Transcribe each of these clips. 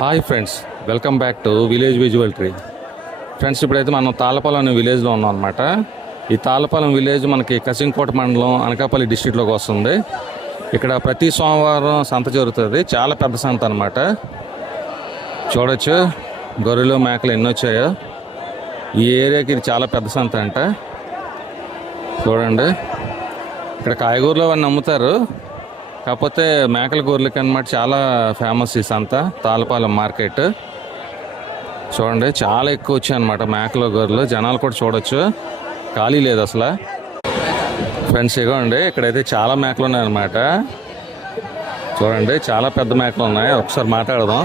Hi friends, welcome back to village visual tree. Friends, ఇప్పుడైతే మనం తాళ్ళపాలెం అనే విలేజ్లో ఉన్నాం అనమాట. ఈ తాళ్ళపాలెం విలేజ్ మనకి కసింకోట మండలం, అనకాపల్లి డిస్ట్రిక్ట్లోకి వస్తుంది. ఇక్కడ ప్రతి సోమవారం సంత జరుగుతుంది. చాలా పెద్ద సంత అనమాట. చూడొచ్చు గొర్రెలు మేకలు ఎన్ని వచ్చాయో. ఈ ఏరియాకి ఇది చాలా పెద్ద సంత అంట. చూడండి, ఇక్కడ కాయగూరలు అవన్నీ అమ్ముతారు. కాకపోతే మేకల గొర్రెలకి అన్నమాట చాలా ఫేమస్ ఈ సంత, తాళ్ళపాలెం మార్కెట్. చూడండి, చాలా ఎక్కువ వచ్చాయి అనమాట మేకల గొర్రెలు. జనాలు కూడా చూడొచ్చు, ఖాళీ లేదు అసలు. ఫ్రెండ్స్, ఇవ్వండి, ఇక్కడైతే చాలా మేకలు ఉన్నాయన్నమాట. చూడండి, చాలా పెద్ద మేకలు ఉన్నాయి. ఒకసారి మాట్లాడదాం.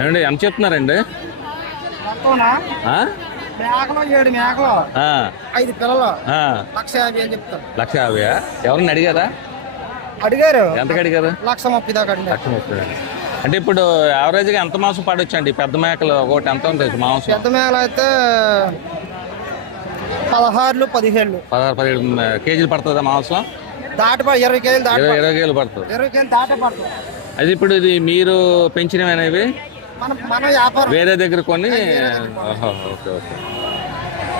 ఏమండి, ఎంత చెప్తున్నారండి? ₹1,50,000 ఎవరిని అడిగారా? ఎంతకు అడిగారు? ₹1,30,000. అంటే ఇప్పుడు యావరేజ్గా ఎంత మాంసం పడొచ్చండి పెద్ద మేకలు? ఒకటి ఎంత ఉంటుంది మాంసం? పెద్ద మేకలు అయితే 16-17 కేజీలు పడుతుందా మాంసం? దాటి 20 కేజీలు దాటి 20 కేజీలు పడుతుంది. 20 కేజీలు దాటే పడుతుంది. అది ఇప్పుడు ఇది మీరు పెంచినవి మన వ్యాపారం వేరే దగ్గర కొన్ని. Okay okay.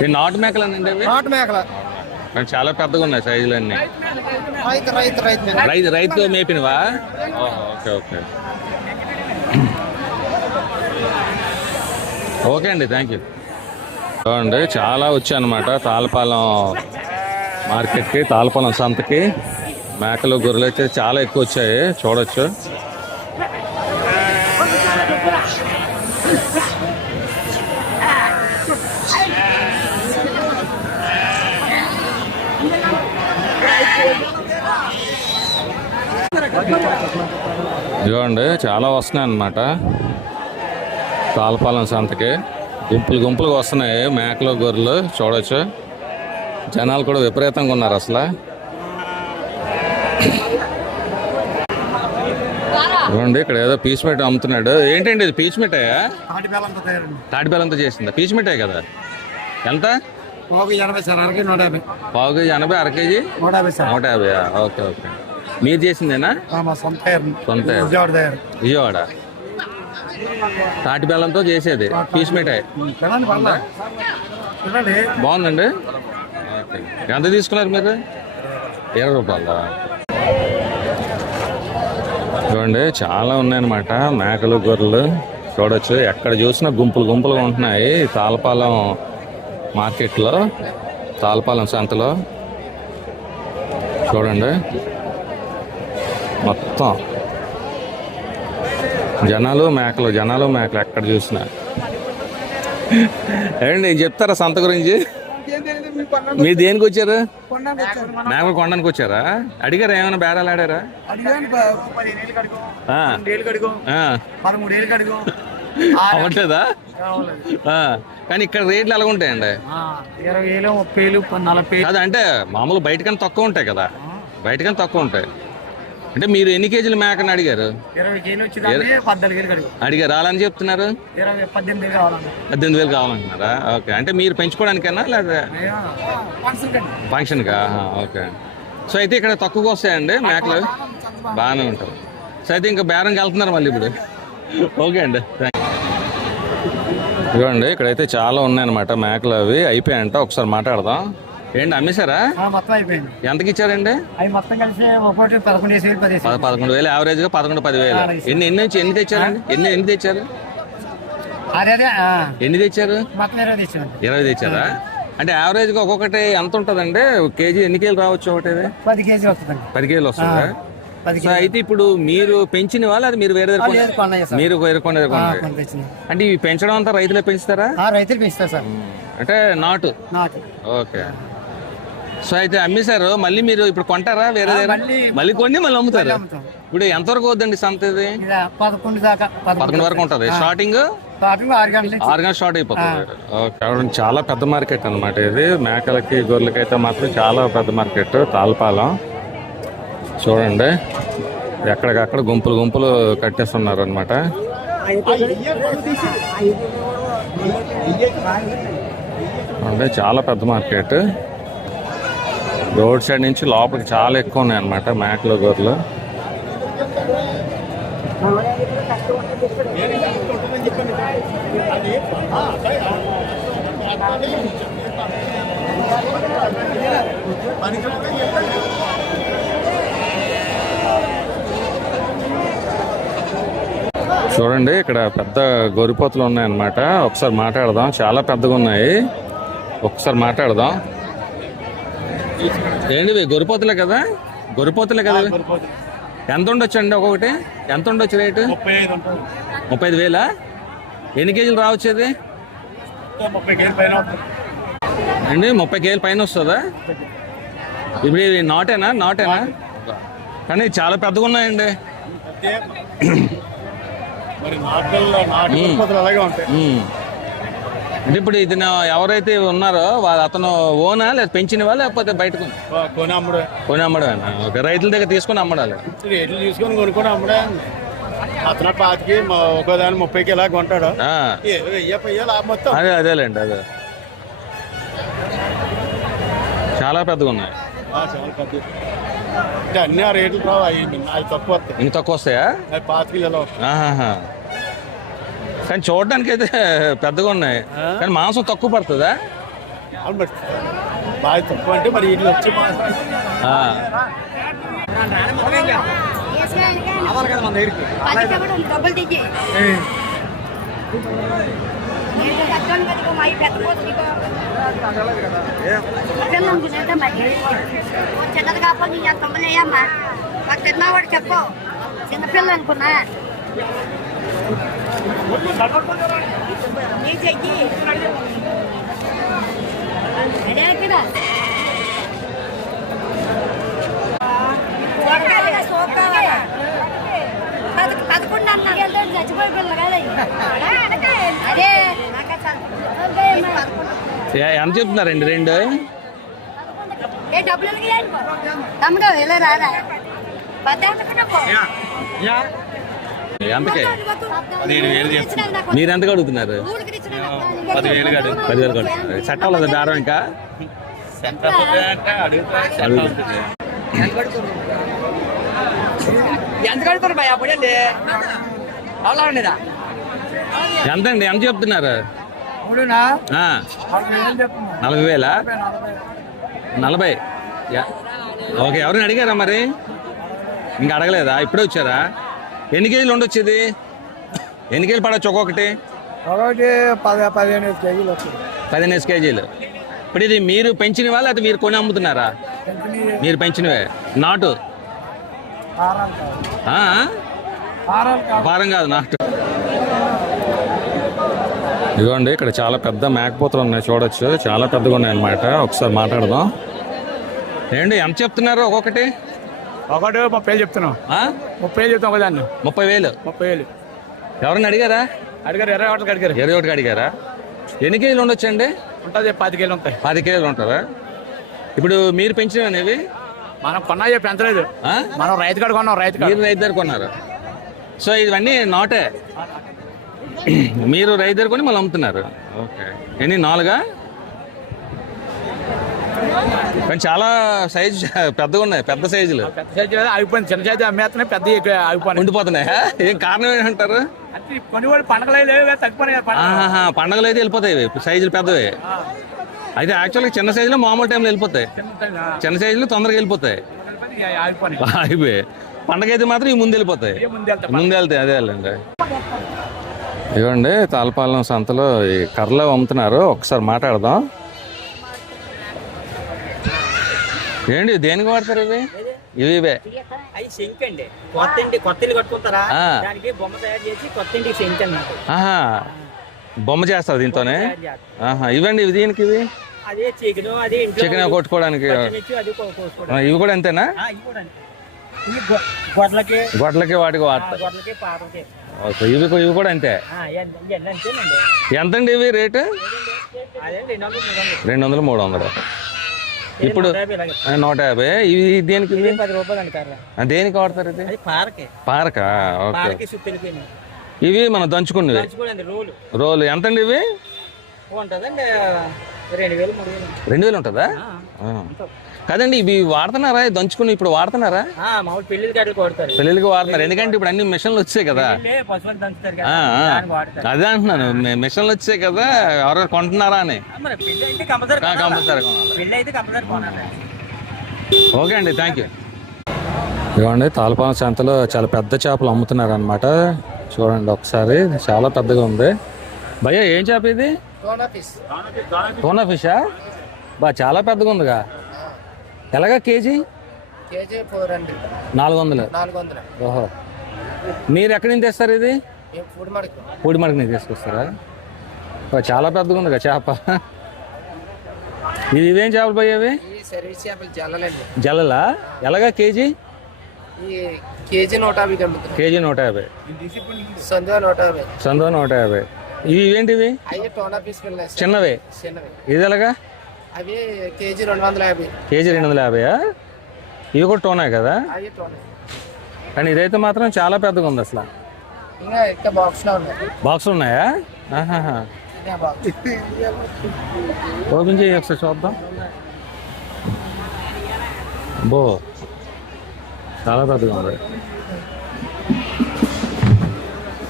ఈ నాటు మేకలు అండి అవి? నాటు మేకలు చాలా పెద్దగా ఉన్నాయి సైజులు అన్నీ. రైతు మేపినవా? ఓకే ఓకే ఓకే అండి, థ్యాంక్ యూ. చూడండి, చాలా వచ్చాయన్నమాట తాళ్ళపాలెం మార్కెట్కి, తాళ్ళపాలెం సంతకి. మేకలు గొర్రెలు అయితే చాలా ఎక్కువ వచ్చాయి, చూడొచ్చు. ఇదిగోండి, చాలా వస్తున్నాయి అన్నమాట తాళ్ళపాలెం సంతకి. గుంపులుగా వస్తున్నాయి మేకలు గొర్రెలు, చూడొచ్చు. జనాలు కూడా విపరీతంగా ఉన్నారు అసలు. చూడండి, ఇక్కడ ఏదో పీచు మిఠాయి అమ్ముతున్నాడు. ఏంటండి ఇది? పీచు మిఠాయా? తాటి బెల్లంతో చేసిందా? పీచు మిఠాయి కదా. ఎంత? పావుకి 80, పావు కేజీ 80, అర కేజీ 150. Okay okay. మీరు చేసిందేనా? సొంత విజయవాడ. తాటి బెల్లంతో చేసేది పీచు మిఠాయి. బాగుందండి. ఓకే, ఎంత తీసుకున్నారు మీరు? ₹20. చూడండి, చాలా ఉన్నాయన్నమాట మేకలు గొర్రెలు, చూడొచ్చు. ఎక్కడ చూసినా గుంపులుగా ఉంటున్నాయి తాళ్ళపాలెం మార్కెట్లో, తాళ్ళపాలెం సంతలో. చూడండి, మొత్తం జనాలు మేకలు ఎక్కడ చూసినా. ఏమండి, చెప్తారా సంత గురించి? మీరు దేనికి వచ్చారు? మేకలు కొనడానికి వచ్చారా? అడిగారా? ఏమైనా బేరాలు ఆడారా? అవ్వట్లేదా? కానీ ఇక్కడ రేట్లు ఎలా ఉంటాయండి? 20,000, 30,000, 40,000. అది అంటే మామూలు బయటకన్నా తక్కువ ఉంటాయి కదా. బయటకన్నా తక్కువ ఉంటాయి. అంటే మీరు ఎన్ని కేజీలు మేకని అడిగారు? 20 కేజీలు వచ్చింది, 14,000 అడిగారు. రాలని చెప్తున్నారు. 18,000 కావాలంటున్నారా? ఓకే. అంటే మీరు పెంచుకోవడానికన్నా లేదా ఫంక్షన్కా? ఓకే. సో అయితే ఇక్కడ తక్కువగా వస్తాయండి మేకలు, బాగానే ఉంటాయి. సో అయితే ఇంకా బేరంకి వెళ్తున్నారు మళ్ళీ ఇప్పుడు. ఓకే అండి, థ్యాంక్ యూ. ఇదిగోండి, ఇక్కడైతే చాలా ఉన్నాయన్నమాట మేకలు. అవి అయిపోయాయంట. ఒకసారి మాట్లాడదాం. ఏంటి, అమ్మేశారా? మొత్తం అయిపోయింది. ఎంతకి ఇచ్చారండి? అవి మొత్తం కలిసి 11,000 యావరేజ్గా 11,000-10,000. ఎన్ని తెచ్చారండి? ఎన్ని తెచ్చారు? ఎన్ని తెచ్చారు? 20 తెచ్చారా? అంటే యావరేజ్గా ఒక్కొక్కటి ఎంత ఉంటుందండి? కేజీ ఎన్ని కేజీలు రావచ్చు? ఒకటి 10 కేజీలు వస్తుంది. 10 కేజీలు వస్తుందా? అయితే ఇప్పుడు మీరు పెంచిన వాళ్ళు, అది మీరు వేరే మీరు వేరే అంటే ఇవి పెంచడం అంతా రైతులే పెంచుతారా? రైతులు పెంచుతారు సార్. అంటే నాటు. ఓకే. సో అయితే అమ్మేశారు. మళ్ళీ మీరు ఇప్పుడు కొంటారా? వేరే మళ్ళీ కొన్ని మళ్ళీ అమ్ముతారు. ఇప్పుడు ఎంతవరకు అవుతుందండి సంత? ఇది 11 వరకు ఉంటుంది. స్టార్టింగ్ 6 గంటలు స్టార్ట్ అయిపోతుంది. ఓకే. చాలా పెద్ద మార్కెట్ అనమాట ఇది. మేకలకి గొర్రెలకి అయితే మాత్రం చాలా పెద్ద మార్కెట్ తాళ్ళపాలెం. చూడండి, ఎక్కడికక్కడ గుంపులు కట్టేస్తున్నారు అనమాట. అంటే చాలా పెద్ద మార్కెట్. రోడ్ సైడ్ నుంచి లోపలికి చాలా ఎక్కువ ఉన్నాయి అన్నమాట మేకలు గొర్రెలు. చూడండి ఇక్కడ పెద్ద గొర్రెపోతులు ఉన్నాయన్నమాట. ఒకసారి మాట్లాడదాం. చాలా పెద్దగా ఉన్నాయి. ఒకసారి మాట్లాడదాం. ఏంటి గొర్రెపోతులే కదా? గొర్రెపోతులే కదా? ఎంత ఉండొచ్చు అండి ఒక్కొక్కటి? ఎంత ఉండొచ్చు రేటు? 35,000. ఎన్ని కేజీలు రావచ్చు అది అండి? 30 కేజీల పైన వస్తుందా? ఇప్పుడు ఇది నాటేనా? కానీ చాలా పెద్దగా ఉన్నాయండి. అంటే ఇప్పుడు ఇది ఎవరైతే ఉన్నారో అతను ఓనా లేదా పెంచినవా లేకపోతే బయటకు కొని అమ్మడమేనా? ఓకే, రైతుల దగ్గర తీసుకొని అమ్మడాలి. రేట్లు తీసుకొని కొనుక్కొని అమ్మడే. అతను పాతికి ఒకదాని 30కి ఇలా కొంటాడు. అదేలేండి. అదే చాలా పెద్దగా ఉన్నాయి. అన్ని ఆ రేట్లు రావు. అవి తక్కువ వస్తాయి. ఇంక తక్కువ వస్తాయా? 5 కానీ చూడడానికి అయితే పెద్దగా ఉన్నాయి. కానీ మాంసం తక్కువ పడుతుందా? బాగా తక్కువ అంటే మరి వీళ్ళు వచ్చి చిన్నది కాకపోతే తొమ్మిదేయమ్మా మాకు తిన్నావాడు చెప్పు. చిన్నపిల్ల అనుకున్నా పదకొండు అన్న చచ్చిపోయి పిల్ల కదా. అదే ఎంత చెప్తున్నారండి? 2 ఏ డబ్బులు తమ్ముడు ఇలా రారా? ఎంతకే మీరు ఎంతగా అడుగుతున్నారు? 10,000 అడుగుతున్నారు. చట్టాలు కదా దారం ఇంకా ఎంతండి? ఎంత చెప్తున్నారు? 40,000. 40. ఓకే, ఎవరిని అడిగారా మరి? ఇంకా అడగలేదా? ఇప్పుడే వచ్చారా? ఎన్ని కేజీలు ఉండొచ్చు ఇది? ఎన్ని కేజీలు పడవచ్చు ఒక్కొక్కటి? 15 కేజీలు వస్తుంది. 15 కేజీలు. ఇప్పుడు ఇది మీరు పెంచినవా లేకపోతే మీరు కొని అమ్ముతున్నారా? మీరు పెంచినవే. నాటు భారం కాదు, నాటు. ఇదిగోండి ఇక్కడ చాలా పెద్ద మేకపోతులు ఉన్నాయి. చూడొచ్చు, చాలా పెద్దగా ఉన్నాయి అన్నమాట. ఒకసారి మాట్లాడదాం. ఏంటి ఎంత చెప్తున్నారు ఒక్కొక్కటి? 30 చెప్తున్నాం. 30 చెప్తాం ఒకదాన్ని. 30,000. ఎవరన్నా అడిగారా? అడిగారు. 21 అడిగారు. 21 అడిగారా? ఎన్ని కేజీలు ఉండొచ్చు అండి? ఉంటుంది 10 కేజీలు ఉంటాయి. 10 కేజీలు ఉంటారా? ఇప్పుడు మీరు పెంచినవి అనేవి మనం కొన్నా పెంచలేదు. మనం రైతు కాడ కొన్నాం. మీరు రైతు దగ్గర కొన్నారు. సో ఇవన్నీ నాటే. మీరు రైతు దగ్గర కొని మళ్ళీ అమ్ముతున్నారు. ఓకే, ఎన్ని 4? కానీ చాలా సైజు పెద్దగా ఉన్నాయి. పెద్ద సైజులు. పెద్ద సైజు ఆగిపోయింది. చిన్న సైజు అమ్మేస్తున్నాయి. పెద్ద ఆగిపోయి ఉండిపోతున్నాయా? ఏం కారణం ఏంటంటారు? కొనుగోలు పండగలు తగ్గిపోయినాయి. పండగలు అయితే వెళ్ళిపోతాయి సైజులు పెద్దవి. అయితే యాక్చువల్గా చిన్న సైజులో మామూలు టైంలో వెళ్ళిపోతాయి. చిన్న సైజులు తొందరగా వెళ్ళిపోతాయి. ఆగిపోయి పండగ అయితే మాత్రం ఈ ముందు వెళ్ళిపోతాయి. ముందు వెళ్తాయి. అదే వెళ్ళండి. ఇవ్వండి తాళపాలెం సంతలో ఈ కర్రలు అమ్ముతున్నారు. ఒకసారి మాట్లాడదాం. ఏంటి దేనికి వాడతారు ఇవి? ఇవే బొమ్మ చేస్తారు దీంతోనే. ఇవ్వండి ఇవి దీనికి. ఇవి చికెన్ కొట్టుకోవడానికి. ఇవి కూడా అంతేనా? గొడ్లకి వాటికి వాడతారు. ఇవి కూడా అంతే. ఎంతండి ఇవి రేటు? 200, 300. ఇప్పుడు 150. ఇవి దేనికి? 10 రూపాయలు. దేనికి వాడతారు ఇది? పారకా? ఓకే. ఇవి మనం దంచుకున్నవి రోలు. ఎంతండి ఇవి? 2000 ఉంటుందా? కదండి ఇవి వాడుతున్నారా దంచుకుని ఇప్పుడు వాడుతున్నారా? పెళ్ళిళ్ళకి వాడుతున్నారు ఎందుకంటే ఇప్పుడు అన్ని మిషన్లు వచ్చాయి కదా. అదే అంటున్నాను మిషన్లు వచ్చాయి కదా ఎవరెవరు కొంటున్నారా అని. కంపల్సరీ కొనాలి. ఓకే అండి థ్యాంక్ యూ. ఇవ్వండి తాళపాలెం సంతలో చాలా పెద్ద చేపలు అమ్ముతున్నారు అనమాట. చూడండి ఒకసారి చాలా పెద్దగా ఉంది. భయ్యా ఏం చేప ఇది? టోనా ఫిషా? చాలా పెద్దగా ఉందిగా. ఎలాగా కేజీ? 400. ఓహో మీరు ఎక్కడి నుంచి తెస్తారు ఇది? పూడిమడక నుంచి తీసుకొస్తారా? చాలా పెద్దగా ఉందిగా చేప. ఇవేం చేపలు పోయేవి? జల్లలా? ఎలాగా కేజీ? కేజీ 150. కేజీ 150. సందో 150. ఇవి ఏంటివి? చిన్నవే. ఇది ఎలాగా? అవి కేజీ 250. కేజీ 250. ఇవి కూడా టోనా కదా? కానీ ఇదైతే మాత్రం చాలా పెద్దగా ఉంది అసలు. ఇంకా బాక్స్ ఉన్నాయా? ఓపెన్ చేయి ఒకసారి చూద్దాం. బో చాలా పెద్దగా ఉంది.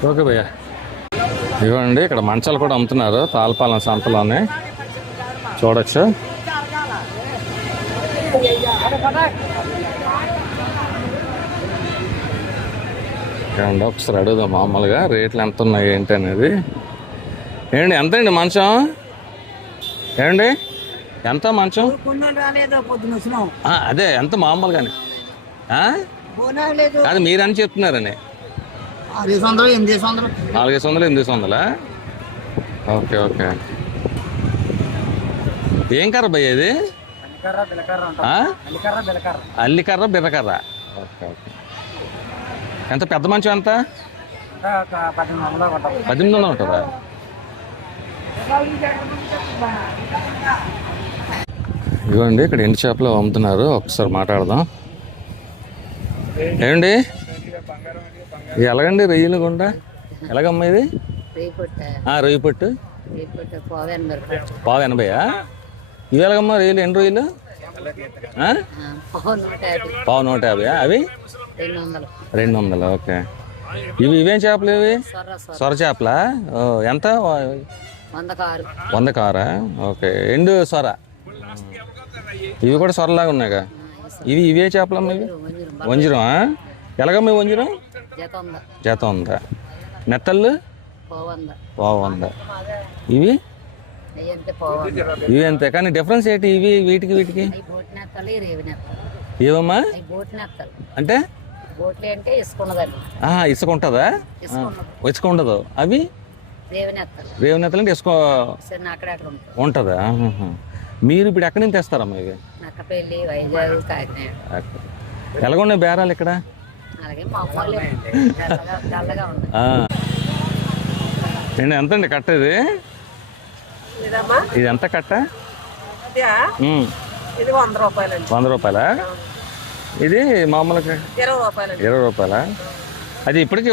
ఓకే భయ్యా. ఇవ్వండి ఇక్కడ మంచాలు కూడా అమ్ముతున్నారు తాళపాలెం సంతలోనే చూడొచ్చు. ఏమండి ఒకసారి అడుగుదాం మామూలుగా రేట్లు ఎంత ఉన్నాయి ఏంటి అనేది. ఏమండి ఎంత అండి మంచం? ఏమండి ఎంత మంచం? అదే ఎంత మామూలుగానే అది మీరని చెప్తున్నారని. 400, 800. Okay okay. ఏం కర్ర భయ్య ఇది? అల్లికర్ర బిర్రకర్ర. Okay okay. ఎంత పెద్ద మంచం ఎంత? 1800 ఉంటుందా? ఇవ్వండి ఇక్కడ ఎండు చేపలు అమ్ముతున్నారు. ఒకసారి మాట్లాడదాం. ఏమండి ఇది ఎలాగండి రొయ్యలు గుండ ఎలాగమ్మా ఇది? రొయ్యి పొట్టు పావు 80. ఇవి ఎలాగమ్మా రొయ్యలు? ఎన్ని రొయ్యలు? పావు 150. అవి 200. ఓకే. ఇవేం చేపలు ఇవి? సొర చేపలా? ఎంత? 100 కారా? ఓకే. ఎండు సొర. ఇవి కూడా సొరలాగా ఉన్నాయిగా. ఇవే చేపలమ్మా ఇవి? వంజరం. ఎలాగమ్మా వంజరం? జత ఉందా? మెత్తళ్ళు పావు 100. ఇవి అంతే. కానీ డిఫరెన్స్ ఏంటి ఇవి వీటికి? ఏవమ్మా అంటే? ఇసుక ఉంటుందా? ఇసుక ఉండదు. అవి రేవనెత్తలు అంటే ఇసుక ఉంటుందా? మీరు ఇప్పుడు ఎక్కడి నుంచి తెస్తారమ్మా ఇవి? ఎలాగున్నాయి బేరాలు ఇక్కడ? నేను ఎంతండి కట్ట ఇది? ఇది ఎంత కట్ట? 100 రూపాయలా? ఇది మామూలుగా 20 రూపాయలా? అది ఇప్పటికి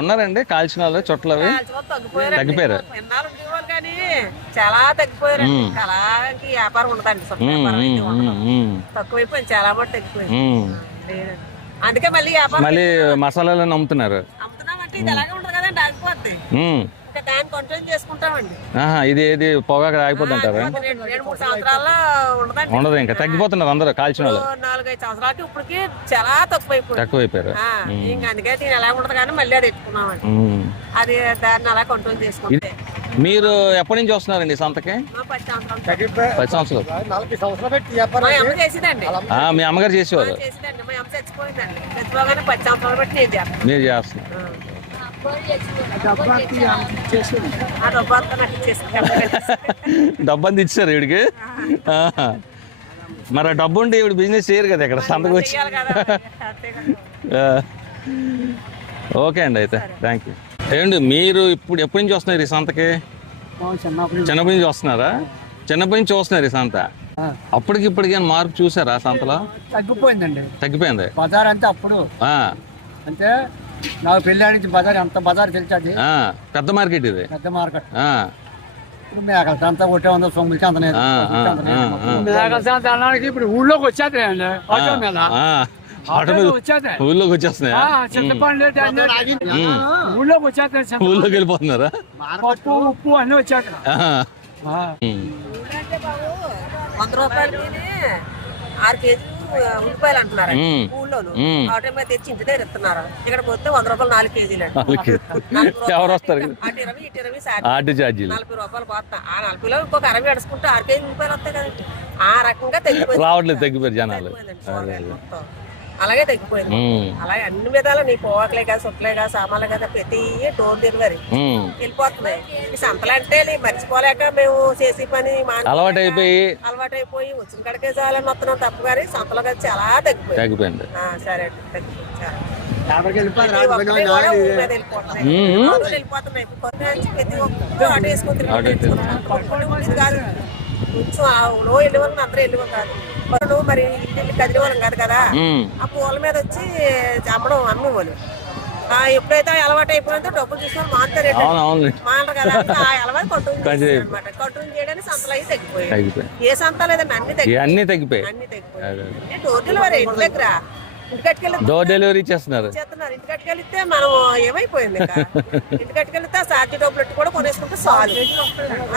ఉన్నారండి కాల్చిన వాళ్ళు చుట్టలు? అవి తగ్గిపోయారు. చాలా తగ్గిపోయారు. వ్యాపారం ఉండదండి. తక్కువైపోయింది. చాలా మటు తగ్గిపోయింది. అందుకే మళ్ళీ మసాలాలు అమ్ముతున్నారు. అమ్ముతున్నామంటే ఇది అలాగే ఉండదు కదండి, ఆగిపోద్ది. దాన్ని కంట్రోల్ చేసుకుంటామండి. ఇది ఏది పొగాకు ఆగిపోద్ది అంటారా? 2-3 సంవత్సరాల్లో ఉండదు. ఇంకా తగ్గిపోతున్నారు అందరూ కాల్చిన వాళ్ళు. 4-5 సంవత్సరాలకి ఇప్పటికి చాలా తక్కువైపోయారు. ఇంకా అందుకే దీని ఎలా ఉండదు కానీ మళ్ళీ అది ఎత్తుకున్నామండి. అది దాన్ని అలా కంట్రోల్ చేసుకుంటే. మీరు ఎప్పటి నుంచి వస్తున్నారండి సంతకి? 10 సంవత్సరాలు. చేసిందండి. మీ అమ్మగారు చేసేవారు? చేసిందండి. మా అమ్మ చచ్చిపోయిందండి. చచ్చిపోగానే 10 సంవత్సరాలు బట్టి నేను చేస్తాను. మీరు చేస్తున్నారు? డబ్బు అంత ఇచ్చారు వీడికి. మరి ఆ డబ్బు ఉంటే ఇప్పుడు బిజినెస్ చేయరు కదా ఇక్కడ సంతకు వచ్చి. ఓకే అండి అయితే థ్యాంక్ యూ. ఏమండి మీరు ఇప్పుడు ఎప్పటి నుంచి వస్తున్నారు ఈ సంతకి? చిన్నప్పటి నుంచి వస్తున్నారా? చిన్నప్పటి నుంచి చూస్తున్నారు ఈ సంత. అప్పటికి ఇప్పటికి మార్పు చూసారా సంతలో? తగ్గిపోయింది. బజార్ అంటే అప్పుడు అంటే నాకు పెళ్ళి నుంచి బజార్ ఎంత బజార్ తెలిసాది. పెద్ద మార్కెట్ ఇది. పెద్ద మార్కెట్. మేకల సంత ఒకటే ఉంది, సొమ్ముల సంత లేదు. ఆ, ఆ, ఆ, ఆ. మేకల సంత అన్నానికి ఇప్పుడు ఊళ్ళోకి వచ్చేస్తాయండి ఆటో మీద. ఆ, ఆటో మీద వచ్చేస్తాయి. ఊళ్ళోకి వచ్చేస్తున్నాయా? చింతపండు ఊళ్ళోకి వచ్చేస్తాయి. ఊళ్ళోకి వెళ్ళిపోతున్నారా? పప్పు ఉప్పు అన్ని వచ్చేస్తాయి. ఆ. ఉమ్. ఊరంటే బాబు 100 రూపాయలు 6 కేజీలు ఉల్లిపాయలు అంటున్నారు ఊళ్ళోను. ఆటో మీద తెచ్చి ఇంటి దగ్గర ఇస్తున్నారు. ఇక్కడికి వస్తే 100 రూపాయలు 4 కేజీలు ఎవరు వస్తారు? అటు 20 ఇటు 20 ఆటో ఛార్జీలు 40 రూపాయలు పోతా. ఆ 40లో ఇంకొక 60 అడుచుకుంటే 6 కేజీలు ఉల్లిపాయలు వస్తాయి కదండి. ఆ రకంగా తగ్గిపోయింది. రావట్లేదు, తగ్గిపోయారు జనాలు. అలాగే తగ్గిపోయింది. అలాగే అన్ని విధాలు నీ పోవట్లే కదా, సుట్లే కదా, సామాన్లే కదా, ప్రతి డోర్ డెలివరీ వెళ్ళిపోతున్నాయి. ఈ సంతలు అంటే నీ మర్చిపోలేక మేము చేసే పని అలవాటు అయిపోయి వచ్చిన కడికే చాలని వస్తున్నాం తప్పు, కానీ సంతలో కదా చాలా తగ్గిపోయింది. సరే అండి, తగ్గిపోయింది చాలా. వెళ్ళిపోతున్నాయి. ప్రతి ఒక్కరు ఆటో వేసుకుని కాదు, కొంచెం వెళ్ళే వాళ్ళని అందరూ వెళ్ళే వాళ్ళు కాదు. మరి ఇల్లు కదిలే వాళ్ళం కాదు కదా, ఆ పూల మీద వచ్చి అమ్మేవాళ్ళు. ఎప్పుడైతే అలవాటు అయిపోయిందో డబ్బులు తీసుకొని మాంటారు మాంటారు కదా, ఆ అలవాటు కంట్రోల్ అనమాట. కంట్రోల్ చేయడానికి సంతలు అయితే తగ్గిపోయాయి. ఏ సంత లేదండి, అన్ని తగ్గిపోయాయి. డోర్ డెలివరీ ఇంటి దగ్గర డోర్ డెలివరీ చేస్తున్నారు. ఇంటి కట్టుకెళ్తే మనం ఏమైపోయింది, ఇంటి కట్టుకెళ్తే ఆ సార్జీ డబ్బులు కూడా కొనేసుకుంటే చాలు,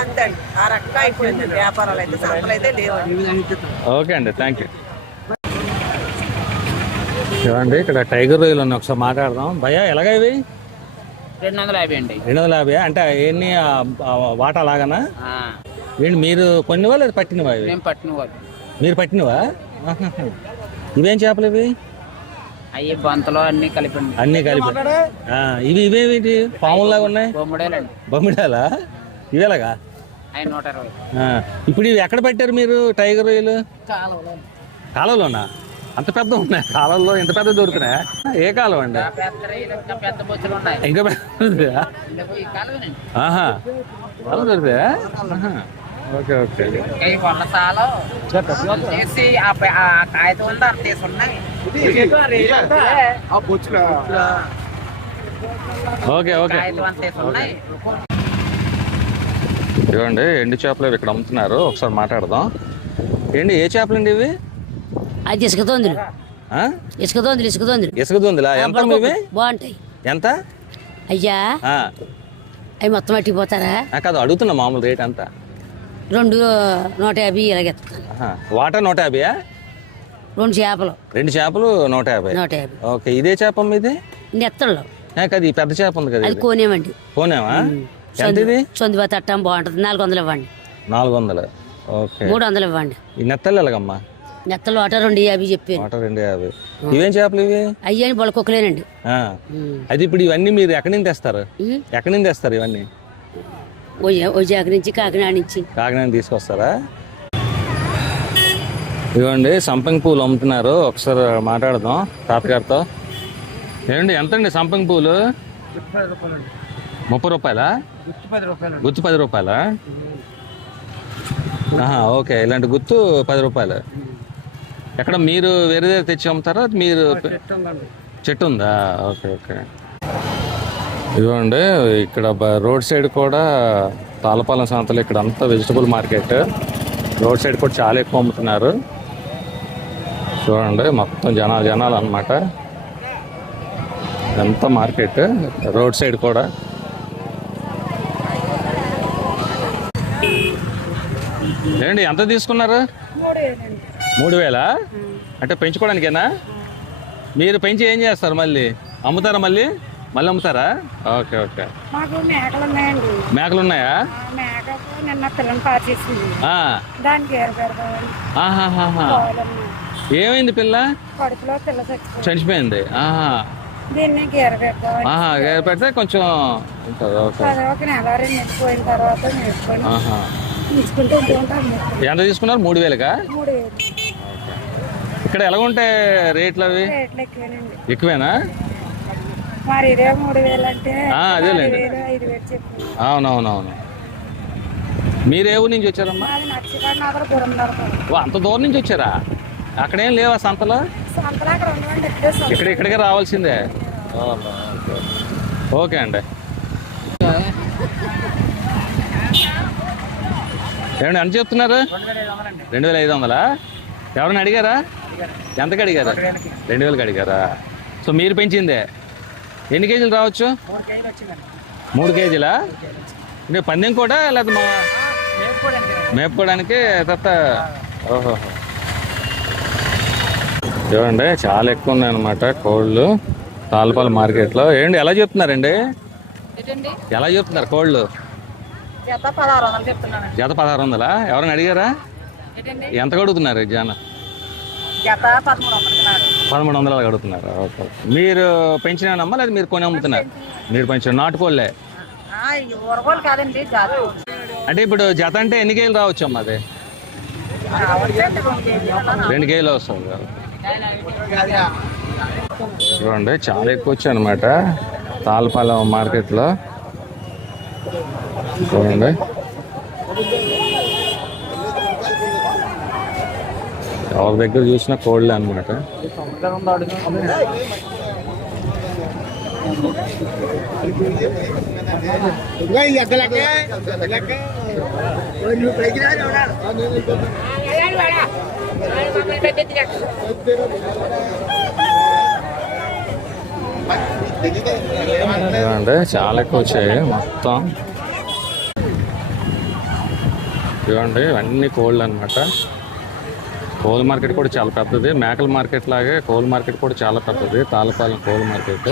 అంతే అండి. ఆ రకంగా అయిపోయింది వ్యాపారాలు అయితే. సంతలు అయితే లేవండి. ఓకే అండి, థ్యాంక్ యూ. చూడండి ఇక్కడ టైగర్ రొయ్యలు ఉన్నాయి, ఒకసారి మాట్లాడదాం. భయ్యా ఎలాగ ఇవి? 250 అండి. 250 అంటే ఎన్ని వాటా లాగానా? ఏంటి మీరు కొన్నివా లేదా పట్టినవా? ఇవి మీరు పట్టినవా? ఇవేం చేపలు ఇవి? అయ్యి బంతలో అన్ని కలిపి ఇవేమిటి పాములాగా ఉన్నాయి? బొమ్మిడాలా? ఇవేలాగా? 120. ఇప్పుడు ఇవి ఎక్కడ పెట్టారు మీరు టైగర్ రొయ్యలు? కాలంలోనా? అంత పెద్ద ఉన్నాయి కాలంలో? ఇంత పెద్ద దొరుకుతున్నాయా? ఏ కాలం అండి? ఇంకా కాలం దొరుకుతాయా? Okay okay. Okay okay. ఇవ్వండి ఎండు చేపలు ఇక్కడ అమ్ముతున్నారు, ఒకసారి మాట్లాడదాం. ఏంటి ఏ చేపలు అండి ఇవి? అది ఇసుక దొందులు. ఇసుక దొందులా? ఎంత ఇవి? బాగుంటాయి. ఎంత అయ్యా? అవి మొత్తం అట్టిపోతారా? కాదు, అడుగుతున్నా మామూలు రేట్ ఎంత? 150 ఇలాగ వాటా 150? 2 చేపలు. 2 చేపలు 150. ఓకే. ఇదే చేప ఇది నెత్తల్లో కదా? ఈ పెద్ద చేప ఉంది కదా, అది కోనేమండి. కోనేమా? ఎంత ఇది? సొందుబాతు అట్టం బాగుంటుంది. 400 ఇవ్వండి. 400. ఓకే. 300 ఇవ్వండి. ఈ నెత్తలు ఎలాగమ్మా? నెత్తలు వాట 250 చెప్పాను. వాట 250. ఇవేం చేపలు ఇవి? అయ్యని బొలకొక్కలేనండి. అది ఇప్పుడు ఇవన్నీ మీరు ఎక్కడి నుంచి తెస్తారు? ఎక్కడి నుంచి తెస్తారు ఇవన్నీ? వైజాగ్ నుంచి, కాకినాడ నుంచి. కాకినాడ తీసుకొస్తారా? ఇవ్వండి సంపంగి పూలు అమ్ముతున్నారు, ఒకసారి మాట్లాడదాం తాతగారితో. ఏమండి ఎంతండి సంపంగి పూలు? 30 రూపాయలా? గుత్తు 10 రూపాయలా? ఓకే. ఇలాంటి గుత్తు 10 రూపాయలు. ఎక్కడ మీరు వేరే దగ్గర తెచ్చి అమ్ముతారా? మీరు చెట్టు ఉందా? Okay okay. ఇదిగోండి ఇక్కడ రోడ్ సైడ్ కూడా తాళపాలెం సంతలో ఇక్కడ అంతా వెజిటబుల్ మార్కెట్. రోడ్ సైడ్ కూడా చాలా ఎక్కువ అమ్ముతున్నారు. చూడండి మొత్తం జనాలు అన్నమాట. ఎంత మార్కెట్ రోడ్ సైడ్ కూడా. ఏంటి ఎంత తీసుకున్నారు? 3000. అంటే పెంచుకోవడానికేనా? మీరు పెంచి ఏం చేస్తారు? మళ్ళీ అమ్ముతారా? మళ్ళీ అమ్ముతారా? Okay okay. మాకు మేకలు ఉన్నాయండి. మేకలు ఉన్నాయా? మేకకు నిన్న పిల్లని పాచేసింది. దానికి ఏమైంది? పిల్ల కడుపులో పిల్ల చనిపోయింది. దీన్ని గేర పెడతాం. గేర పెడితే కొంచెం ఒక నెల 2 నెలలు పోయిన తర్వాత నేర్చుకొని తీసుకుంటూ ఉంటాం. ఎంత తీసుకున్నారు? 3000కా? 3000. ఇక్కడ ఎలా ఉంటాయి రేట్లు? అవి రేట్లు ఎక్కువేనండి. ఎక్కువేనా? మరి ఇదే 3000 అంటే అదేలేండి. 5000 చెప్పు. అవునవునవును. మీరు ఏ ఊరు నుంచి వచ్చారమ్మా? అంత దూరం నుంచి వచ్చారా? అక్కడేం లేవా సంతలో? ఇక్కడికే రావాల్సిందే. ఓకే అండి. ఏమండి ఎంత చెప్తున్నారు? 2500. ఎవరైనా అడిగారా? ఎంతకు అడిగారా? 2000కి అడిగారా? సో మీరు పెంచిందే. ఎన్ని కేజీలు రావచ్చు? 3 కేజీలా? అంటే పందెం కూడా లేదా మా మేపుకోవడానికి తప్ప? ఓహో, చూడండి చాలా ఎక్కువ ఉన్నాయన్నమాట కోళ్ళు తాళ్ళపాలెం మార్కెట్లో. ఏంటి ఎలా చెప్తున్నారండి? ఎలా చెప్తున్నారు కోళ్ళు? జత 1600 చెప్తున్నాను. జత 1600. ఎవరైనా అడిగారా? ఎంత అడుగుతున్నారు జన? జత 1300 అడుగుతున్నారు. ఓకే. మీరు పెంచినానమ్మా లేదా మీరు కొని అమ్ముతున్నారు? మీరు పెంచిన నాటుకోళ్ళే ఊరగోలు కాదండి, జాత. అంటే ఇప్పుడు జత అంటే ఎన్ని కేజీలు రావచ్చు అమ్మా? అది 2 కేజీలు వస్తుంది. చూడండి చాలా ఎక్కువ వచ్చాయి అనమాట తాళ్ళపాలెం మార్కెట్లో. చూడండి ఎవరి దగ్గర చూసినా కోళ్ళే అనమాట. చూడండి చాలా ఎక్కువ వచ్చాయి మొత్తం. చూడండి అన్ని కోళ్ళు అనమాట. కోళ్ళ మార్కెట్ కూడా చాలా పెద్దది. మేకల మార్కెట్ లాగే కోళ్ళ మార్కెట్ కూడా చాలా పెద్దది. తాళ్ళపాలెం కోళ్ళ మార్కెట్.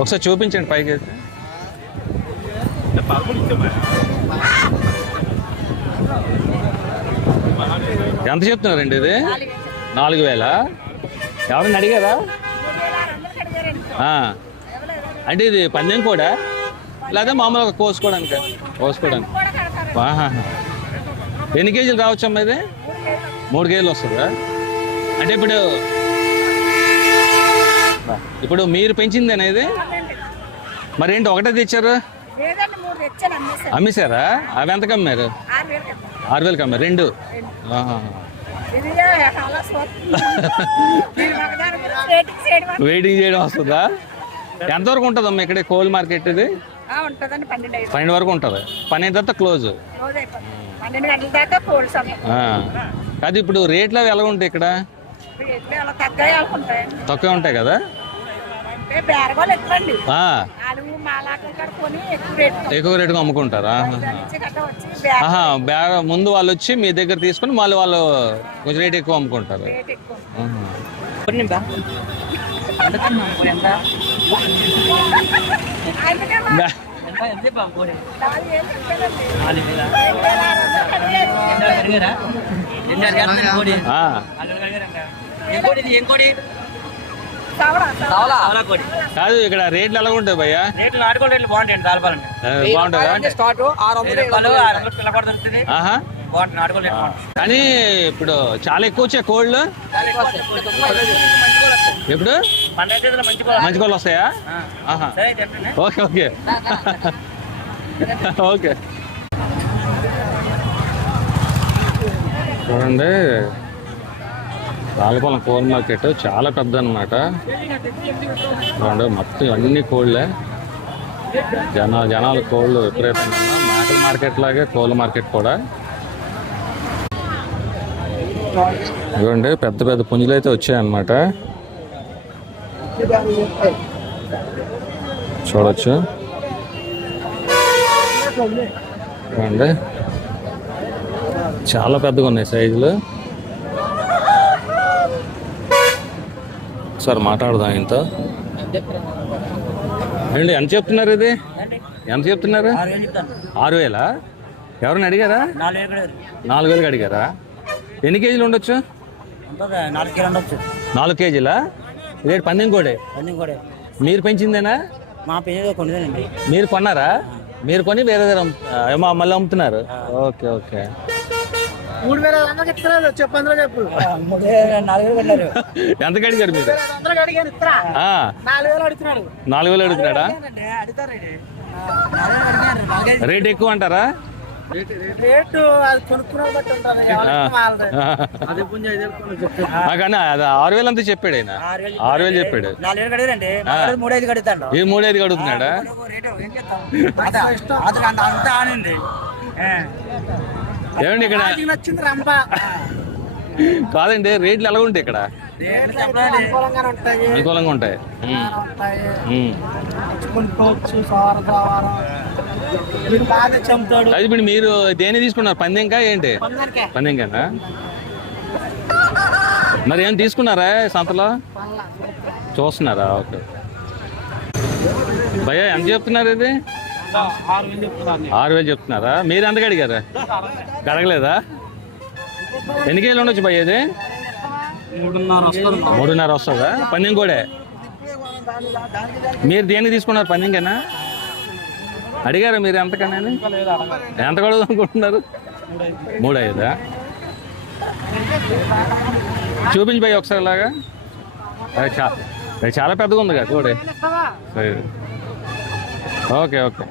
ఒకసారి చూపించండి పైకి. ఎంత చెప్తున్నారండి ఇది? 4000. ఎవరైనా అడిగారా? అంటే ఇది పందెం కూడా లేదా మామూలుగా కోసుకోవడానికి? ఆహా. ఎన్ని కేజీలు రావచ్చమ్మా ఇది? 3 కేజీలు వస్తుందా? అంటే ఇప్పుడు మీరు పెంచిందేనా ఇది? మరేంటి ఒకటే తెచ్చారు? అమ్మేశారా? అవి ఎంతకు అమ్మారు? 6000కి అమ్మారు. 2. వెయిటింగ్ చేయడం వస్తుందా? ఎంతవరకు ఉంటుందమ్మా ఇక్కడ కోల్ మార్కెట్? ఇది 12 వరకు ఉంటుంది. 12 తర్వాత క్లోజ్. అది ఇప్పుడు రేట్లు అవి ఎలా ఉంటాయి ఇక్కడ? తక్కువ ఉంటాయి కదా? ఎక్కువ రేటుగా అమ్ముకుంటారా? ముందు వాళ్ళు వచ్చి మీ దగ్గర తీసుకుని మళ్ళీ వాళ్ళు కొంచెం రేట్ ఎక్కువ అమ్ముకుంటారు. కాదు ఇక్కడ రేట్లు ఎలా ఉంటాయి భయ్యా? కానీ ఇప్పుడు చాలా ఎక్కువ వచ్చాయి కోళ్ళు. ఎప్పుడు మంచి కోళ్ళు వస్తాయా? Okay okay okay. చూడండి తాళ్ళపాలెం కోళ్ళ మార్కెట్ చాలా పెద్ద అనమాట. చూడండి మొత్తం అన్ని కోళ్ళే. జనాలు కోళ్ళు విపరీతంగా. మేకల మార్కెట్ లాగే కోళ్ళ మార్కెట్ కూడా. ఇవ్వండి పెద్ద పెద్ద పుంజులు అయితే వచ్చాయన్నమాట. చూడొచ్చు. చూడండి చాలా పెద్దగా ఉన్నాయి సైజులు. సార్ మాట్లాడదాం ఇంత. ఏంటి ఎంత చెప్తున్నారు ఇది? ఎంత చెప్తున్నారు? 6000. ఎవరైనా అడిగారా? 4000కి అడిగారా? ఎన్ని కేజీలు ఉండొచ్చు? 4 కేజీలా? రేటు పందెం కూడా? మీరు పెంచిందేనా? మీరు కొన్నారా? మీరు కొని వేరే దగ్గర మళ్ళీ అమ్ముతున్నారు? Okay okay. 3500 చెప్తున్నారు. చెప్పు. ఎంతకు అడిగారు మీరు? 4000 అడుగుతున్నాడా? రేట్ ఎక్కువ అంటారా? రేటు అది కొనుక్కునే బట్టి ఉంటుంది కానీ అది 6,000 అంతా చెప్పాడు ఆయన. 6,000 చెప్పాడు. 4,000 కడతారండి 3,500 కడతాడు. ఈ 3,500 అడుగుతున్నాడా? అంతా ఆనండి ఏమండి ఇక్కడ నచ్చింది రంప కాదండి, రేట్లు ఎలా ఉంటాయి ఇక్కడ? అనుకూలంగానే ఉంటాయి. అనుకూలంగా ఉంటాయి. కొనుక్కోవచ్చు. బాగా చంపుతాడు. అది ఇప్పుడు మీరు దేని తీసుకున్నారు? పందెంకా ఏంటి? పందెంకానా? మరి ఏం తీసుకున్నారా సంతలో? చూస్తున్నారా? ఓకే. భయ్యా ఎంత చెప్తున్నారు ఇది? 6,000 చెప్తున్నారా? మీరు ఎంతకు అడిగారా? అడగలేదా? ఎన్ని కేజీలు ఉండొచ్చు భయ్య ఇది? 3.5 వస్తుందా? పందెం కూడా మీరు దేనికి తీసుకున్నారు? పందెంకేనా అడిగారా మీరు? ఎంతకన్నా ఎంత కడదు అనుకుంటున్నారు? 3,500 చూపించి భయ్య ఒకసారి ఇలాగా. అది చాలా పెద్దగా ఉంది కదా కోడి. సరే ఓకే ఓకే.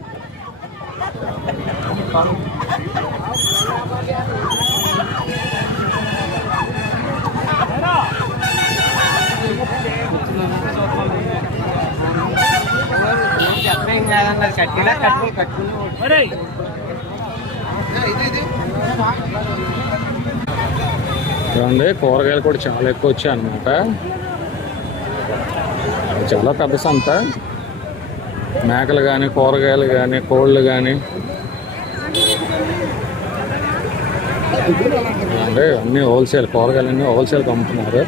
చూడండి కూరగాయలు కూడా చాలా ఎక్కువ వచ్చాయి అన్నమాట. చాలా పెద్ద సంత. మేకలు కానీ, కూరగాయలు కానీ, కోళ్ళు కానీ అంటే అన్నీ హోల్సేల్. కూరగాయలు అన్నీ హోల్సేల్కి అమ్ముతున్నారు.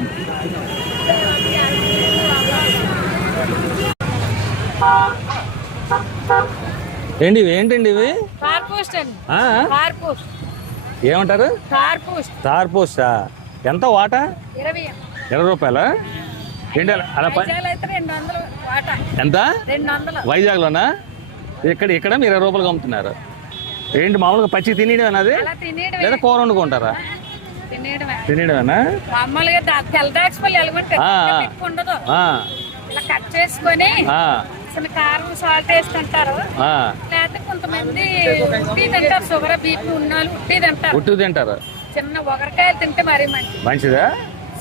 ఏంటండి ఇవి? ఏమంటారు? తార్పూసా? ఎంత వాటా? 20 రూపాయలా? ఏంటి అలా? ఎంత? వైజాగ్లోనా? ఇక్కడ మీరు 20 రూపాయలు అమ్ముతున్నారు. ఏంటి మామూలుగా పచ్చి తినేయడం అది లేదా కూర వండుకుంటారా? తినేయడమేనా? కట్ చేసుకొని కారం సాల్ట్ వేసుకుంటారు. లేకపోతే కొంతమంది ఉట్టి తింటారు. షుగర్ బీపీ ఉన్నాళ్ళు ఉట్టి తింటారు. ఉట్టి తింటారు. చిన్న ఒగరకాయలు తింటే మరీ మంచిదా?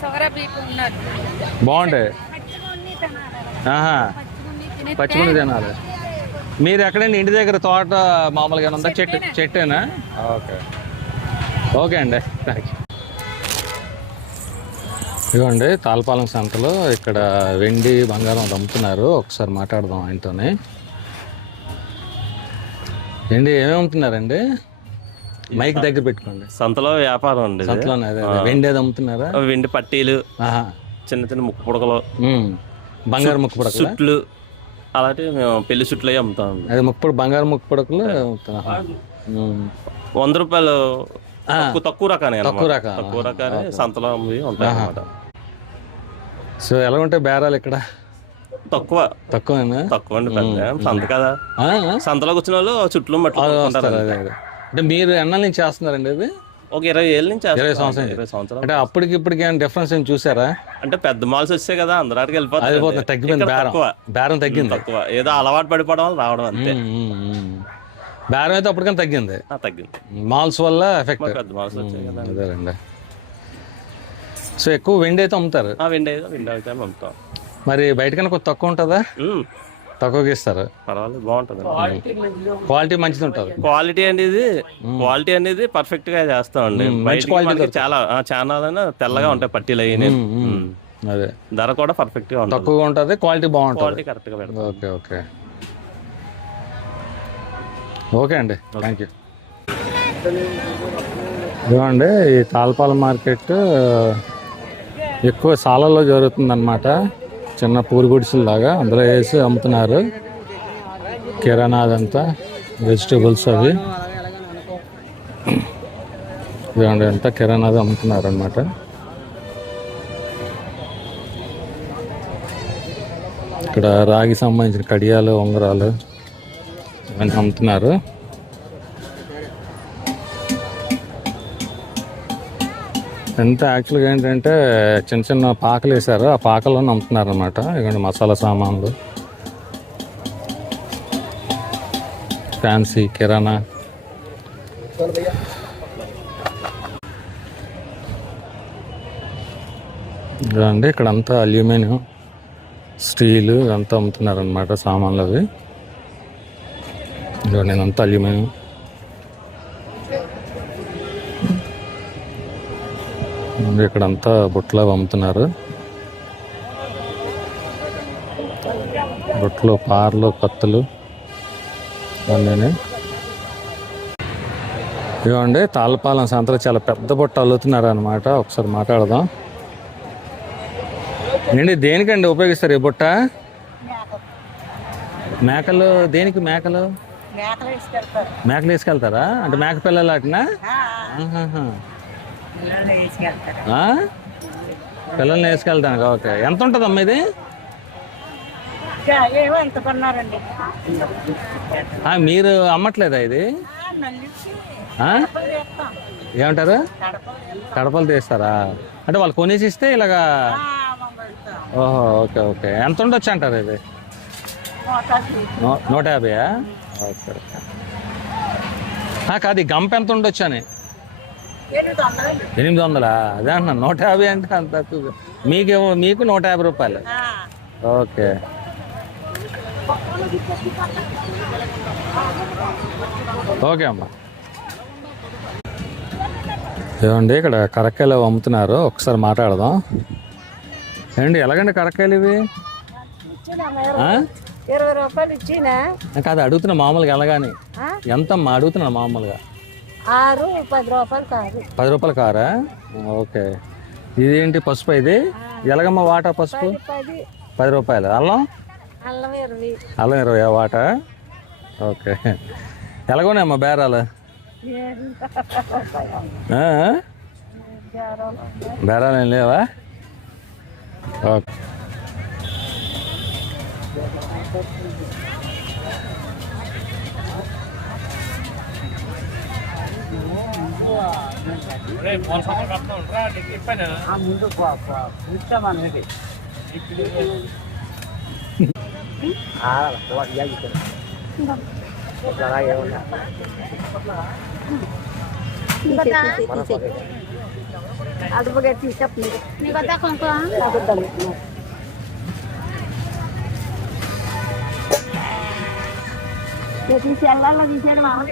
షుగర్ బీపీ ఉన్నారు బాగుంటాయి. పచ్చిమిర్చి తినాలి. మీరు ఎక్కడండి? ఇంటి దగ్గర తోట మామూలుగా ఉందా? చెట్టేనా? ఓకే ఓకే అండి, థ్యాంక్ యూ. ఇదిగోండి తాళపాలెం సంతలో ఇక్కడ వెండి బంగారం అమ్ముతున్నారు. ఒకసారి మాట్లాడదాం ఆయనతోనే. ఏంటి ఏమేమి అమ్ముతున్నారండి? మైక్ దగ్గర పెట్టుకోండి. సంతలో వ్యాపారం అండి. సంతలోనే వెండి ఏది అమ్ముతున్నారా? వెండి పట్టీలు, చిన్న చిన్న ముక్కు పుడకలు, బంగారు ముక్కు పుడకలు, సుట్లు, అలాంటివి మేము పెళ్లి సుట్లు అవి అమ్ముతాం. అది బంగారు ముక్కు పుడకలు 100 రూపాయలు తక్కువ రకాన్ని సంతలో ఉంటాయి అన్నమాట. సో ఎలా ఉంటాయి బేరాలు ఇక్కడ? తక్కువ అండి. పెద్ద సంత కదా, సంతలోకి వచ్చిన వాళ్ళు చుట్లు పట్టుకుంటారు. అంటే మీరు ఎన్నాళ్ళ నుంచి చేస్తున్నారండి ఇది? ఒక 20 ఏళ్ళ నుంచి. 20 సంవత్సరాలు. అంటే అప్పటికి ఇప్పటికి ఏమైనా డిఫరెన్స్ ఏం చూసారా? అంటే పెద్ద మాల్స్ వచ్చాయి కదా, అందరికి వెళ్ళిపోతుంది. తగ్గిపోయింది బేరం తగ్గింది. తక్కువ ఏదో అలవాటు పడిపోవడం వల్ల రావడం అంతే. బేరం అయితే అప్పటికైనా తగ్గింది. మాల్స్ వల్ల ఎఫెక్ట్. పెద్ద మాల్స్ వచ్చాయి కదా. అదేనండి. సో ఎక్కువ వెండి అయితే అమ్ముతారు. వెండి అయితే అమ్ముతాం. మరి బయటకన్నా కొంచెం తక్కువ ఉంటుందా? తక్కువకి ఇస్తారు. పర్వాలేదు, బాగుంటుంది. క్వాలిటీ మంచిది ఉంటుంది. క్వాలిటీ అనేది పర్ఫెక్ట్ గా చేస్తామండి. మంచి క్వాలిటీ చాలా తెల్లగా ఉంటాయి పట్టీలు అయ్యి. అదే ధర కూడా పర్ఫెక్ట్ గా ఉంటుంది. తక్కువగా ఉంటుంది, క్వాలిటీ బాగుంటుంది. కరెక్ట్ గా పెడతాం. ఓకే ఓకే ఓకే అండి, థ్యాంక్ యూ. ఇదిగోండి ఈ తాళపాలెం మార్కెట్ ఎక్కువ సాలల్లో జరుగుతుంది అన్నమాట. చిన్న పూరి గుడిసెల్లాగా అందులో వేసి అమ్ముతున్నారు. కిరాణా అదంతా వెజిటేబుల్స్ అవి ఇదిగోండి అంతా కిరాణాది అమ్ముతున్నారు అన్నమాట. ఇక్కడ రాగి సంబంధించిన కడియాలు, ఉంగరాలు ఇవన్నీ అమ్ముతున్నారు. ఎంత యాక్చువల్గా ఏంటంటే చిన్న చిన్న పాకలు వేసారు, ఆ పాకల్లో అమ్ముతున్నారు అనమాట. ఇవన్నీ మసాలా సామాన్లు, ఫ్యాన్సీ కిరాణా అండి ఇక్కడంతా అల్యూమినియం స్టీలు అంతా అమ్ముతున్నారు అనమాట సామాన్లు అవి. నేనంతా అల్యూమినియం. ఇక్కడంతా బుట్టలు అమ్ముతున్నారు. బుట్టలు, పార్లు, కత్తులు అన్నీ. ఇవ్వండి తాళ్ళపాలెం సంతలో చాలా పెద్ద బుట్ట అల్లుతున్నారు అనమాట. ఒకసారి మాట్లాడదాం. ఏంటి దేనికండి ఉపయోగిస్తారు ఈ బుట్ట? మేకలు దేనికి? మేకలు వేసుకెళ్తారా? అంటే మేక పిల్లలు అట్నా? పిల్లల్ని వేసుకెళ్తాను. ఓకే. ఎంత ఉంటుంది అమ్మ ఇది? మీరు అమ్మట్లేదా ఇది? ఏమంటారు? కడపలు తీస్తారా? అంటే వాళ్ళు కొనేసి ఇస్తే ఇలాగా? ఓహో, ఓకే ఓకే. ఎంత ఉండొచ్చు అంటారు ఇది? 150. Okay okay. కాదు, ఈ గంప ఎంత ఉండొచ్చు అని? 800. అదే అంటున్నాను. 150 అంటే అంత తక్కువ. మీకు 150 రూపాయలు. ఓకే. ఓకే అమ్మా. ఏమండి ఇక్కడ కరక్కాయలు అమ్ముతున్నారు. ఒకసారి మాట్లాడదాం. ఏంటి ఎలాగండి కరక్కాయలు ఇవి? 20 రూపాయలు ఇచ్చినా కాదు, అడుగుతున్నా మామూలుగా ఎలాగాని. ఎంతమ్మా అడుగుతున్నా మామూలుగా? 6, 10 రూపాయలు కాదు. 10 రూపాయలు కారా? ఓకే. ఇదేంటి పసుపు? ఇది ఎలాగమ్మా వాటా పసుపు? 10 రూపాయలు. అల్లం? అల్లం 20. అల్లం 20 వాటా? ఓకే. ఎలాగోనాయమ్మా బేరాలు? బేరాలు ఏం లేవా? ఓకే. అడుపుగా తీసేప్పుడు నీకు వద్దా కొంచెం తీసి వెళ్ళాలో తీసాడు మామూలు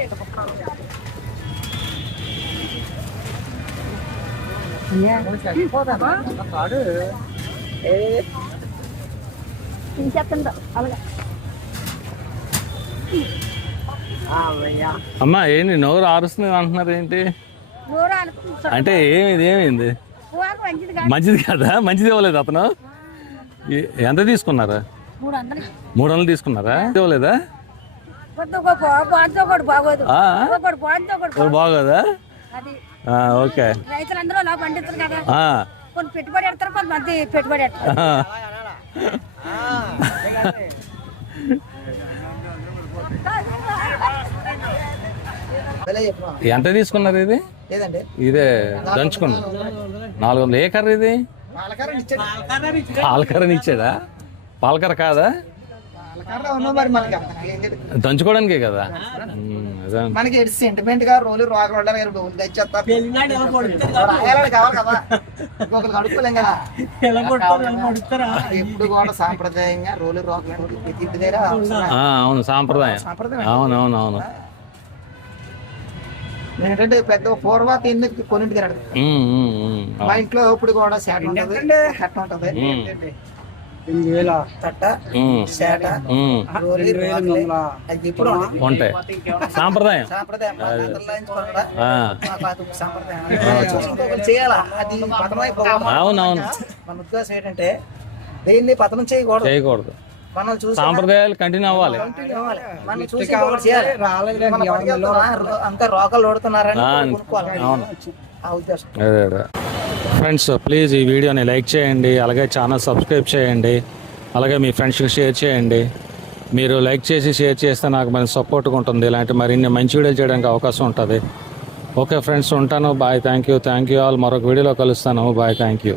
తీసేస్తుందా అలాగే. అమ్మా ఏంటి నోరు ఆరుస్తుంది అంటున్నారు ఏంటి? అంటే ఏమైంది? మంచిది కదా? మంచిది ఇవ్వలేదు అతను? ఎంత తీసుకున్నారా? 300 తీసుకున్నారా? ఇవ్వలేదా? బాగోదా? ఓకే. రైతులందరూ అలా పండిస్తారు కదా, కొన్ని పెట్టుబడి పెడతారు, కొంతమంది పెట్టుబడి పెడతారు. ఎంత తీసుకున్నారు ఇది? ఇదే దంచుకున్నా 400. ఏ కర్ర ఇది? పాలకర్రని ఇచ్చేదా? పాలకర్ర కాదా? దంచుకోవడానికే కదా. మనకి సెంటిమెంట్ గా రోజు రోగలు తెచ్చేస్తారు కావాలి కదా, అడుక్కోలేం కదా. ఎప్పుడు కూడా సాంప్రదాయంగా రోజు రోగలు ఇంటి దగ్గర. అవును, సాంప్రదాయం. అవునవునవును. ఏంటంటే పెద్ద పూర్వాత ఎన్ని కొన్నింటికి రాడు. మా ఇంట్లో ఇప్పుడు కూడా శాట ఉంటుంది, కట్ట ఉంటుంది. 8,000 తట్ట, శాట, ఇప్పుడు ఉంటాయి. సాంప్రదాయం చేయాలా? అది పతనం. అవునవును. మన ఉద్దేశం ఏంటంటే దీన్ని పతనం చేయకూడదు. మనం చూసి సాంప్రదాయాలు కంటిన్యూ అవ్వాలి. మనం చూసి అంతా రోగాలు ఓడుతున్నారని ఆ ఉద్దేశం. ఫ్రెండ్స్ ప్లీజ్ ఈ వీడియోని లైక్ చేయండి, అలాగే ఛానల్ సబ్స్క్రైబ్ చేయండి, అలాగే మీ ఫ్రెండ్స్కి షేర్ చేయండి. మీరు లైక్ చేసి షేర్ చేస్తే నాకు మంచి సపోర్ట్గా ఉంటుంది. ఇలాంటి మరిన్ని మంచి వీడియోలు చేయడానికి అవకాశం ఉంటుంది. ఓకే ఫ్రెండ్స్, ఉంటాను. బాయ్. Thank you all. మరొక వీడియోలో కలుస్తాను. బాయ్. Thank you.